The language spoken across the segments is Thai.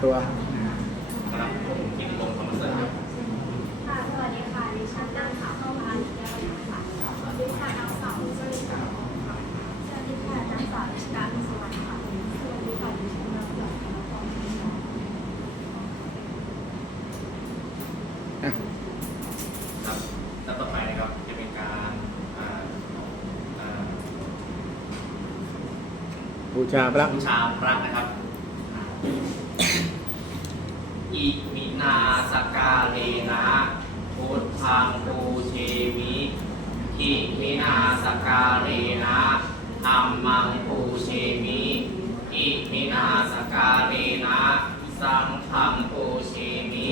ำตัวครับผมกิติพงศ์ธรรมเสริฐครับค่ะสวัสดีค่ะดิฉันนางสาวเข้ามาแก้วนะคะสวัสดีค่ะนางสาวสริสาค่ะสวัสดีค่ะนางสาวรัชดาพิสวัสดิ์ค่ะสวัสดีค่ะดิฉันนางสาวธนพรพิมพ์อะครับแล้วต่อไปนะครับจะเป็นการอ่าอ่าบูชาพระบูชาพระนะครับ อิมินาสกาเลนะพุทธังปูเชมิอิมินาสกาเลนะธัมมังปูเชมิอิมินาสกาเลนะสังฆังปูเชมิ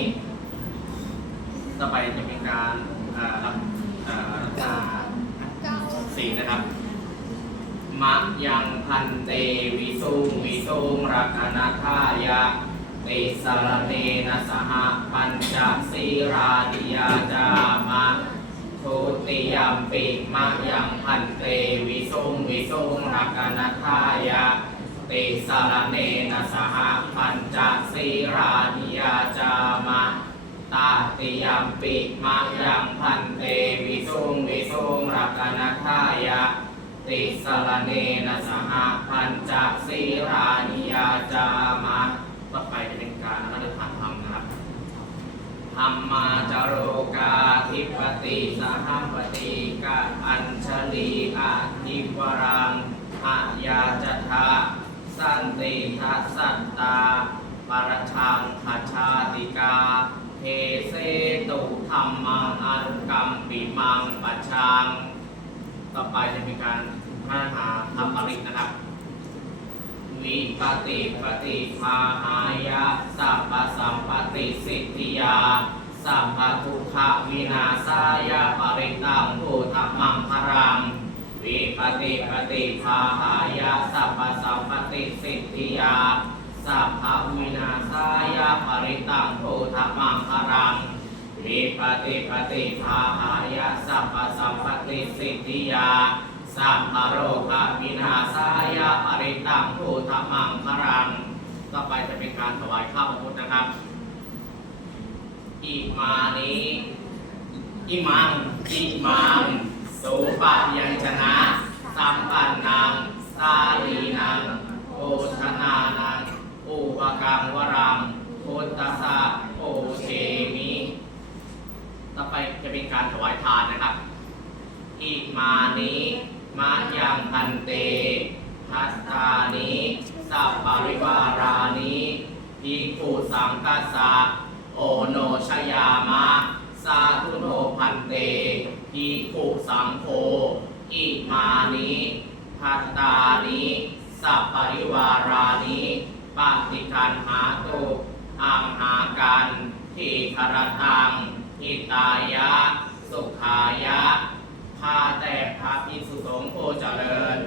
ต่อไปจะเป็นการรับรักษาศีลนะครับมะยังพันเตวิสุงวิสุงรักนัทายะ ติสรเนนะสหปัญจศีราติยาจามะทุติยมปิมะยังพันเตวิสุงวิสุงรักนัทายะติสรเนนะสหปัญจศีราติยาจามะตาติยมปิมะยังพันเตวิสุงวิสุงรักนัทายะติสรเนนะสหพันจศีรานิยาจามะต่อไปจะเป็นการรัตถธรรมนะครับธรรมาจาโรกาธิป ติสหปติกะอัญชลีอาทิวรังอาญาจทาสันติทัสสัตตาปรชังขชาติกาเทเสตุธรรมังอนุกรรมปิมังปัจชัง ต่อไปจะเป็นการพระหาธรรมริกนะครับ วิปติปฏิภาหายะสัพพสัมปติสิทธิยา สัพพทุกขวินาศายะปริตังภูธรรมังพรัง วิปติปฏิภาหายะสัพพสัมปติสิทธิยาสัพพวินาศายะปริตังภูธรรมังพรัง วิปติปฏิภาหายะสัพพสัมปติสิทธิยาสัพพโรควินาศายะปริตังภูธรรมังครัง ต่อไปจะเป็นการถวายข้าวพระพุทธนะครับ อิมานิอิมังอิมังสุปะยังชนะสัมปันนังสาลีนังโภชนานังอุปกังวรังพุทธสะโอเชมิต่อไปจะเป็นการถวายทานนะครับ อิมานิมายังพันเตทัสตานิสัพปริวารานิภิกขุสังกัสสะ โอโนชยามะ สาธุโนพันเตภิกขุสังโฆ อิมานิพัตตานิสัพปริวารานิปฏิกันหาตุอังหากันทีคารตังอิตายะ สุขายะ ข้าแต่พระภิกษุสงฆ์ผู้เจริญ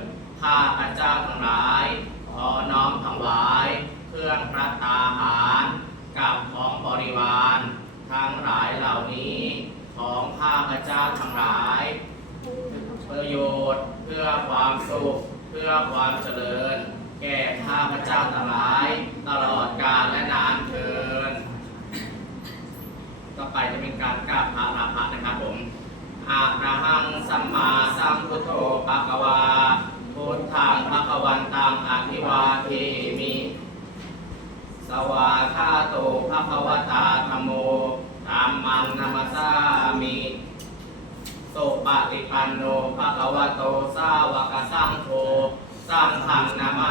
ข้าพระเจ้าทั้งหลาย ขอน้อมถวาย เครื่องพระตาหาร กับของบริวาร ทั้งหลายเหล่านี้ ของข้าพระเจ้า ทั้งหลาย ประโยชน์เพื่อความสุข เพื่อความเจริญ แก่ข้าพระเจ้าทั้งหลาย ตลอดกาลและนานเทินต่อไปจะเป็นการกราบพระราพะนะครับผมอะระหังสัมมาสัมพุทโธภะคะวาพุทธังภะคะวันตังอภิวาเทมิ สวาคาโตภะคะวตาธรรมโมธัมมังนัมสสา ปฏิปันโนภะคะวะโตสาวกสังโฆสังฆังนามา